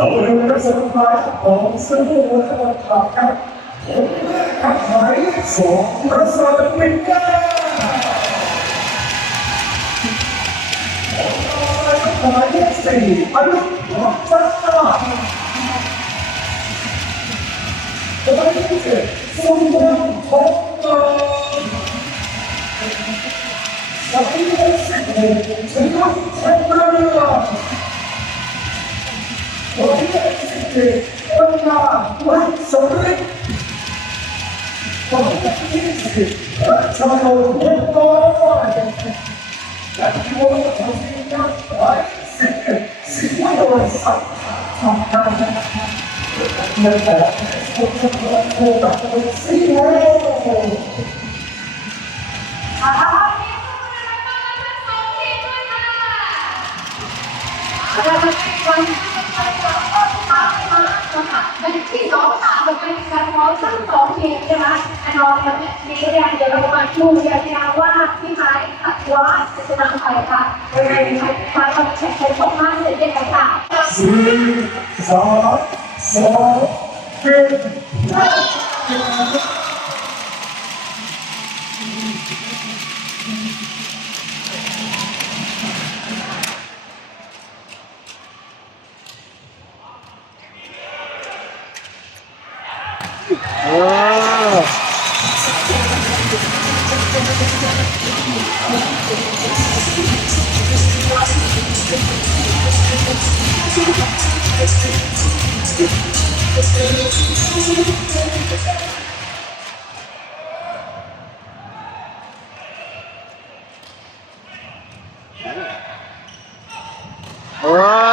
เราเรียนรัศดรของซึ่งผู้วัฒนธรรมครับผมแม่ขับหายสองรัศดรปินก้าหมายเลขสี่อนุวัฒนาหมายเลขเจ็ดสุวรรณทองเงินหมายเลขสิบหกชนะเทพเรือผม เป็นปัญญาวันสำเร็จผมเป็นที่สิบชาวโลกเมืองน้อยและที่ว่าผมเป็นนักไว้สิบสิบวันสักทำการเมื่อแต่ผมจะมาโคกับเป็นสิ่งแรกที่ ทั้งสองทีมนะคะอันนอนวันนี้เนี่ยเดี๋ยวเรามาดูกันนะว่าที่ไม้ตัดว่าจะชนะใครค่ะเป็นไงใครใครต้องแข่งขันชกมากเลยยังไงค่ะสี่สองสองหนึ่ง all right.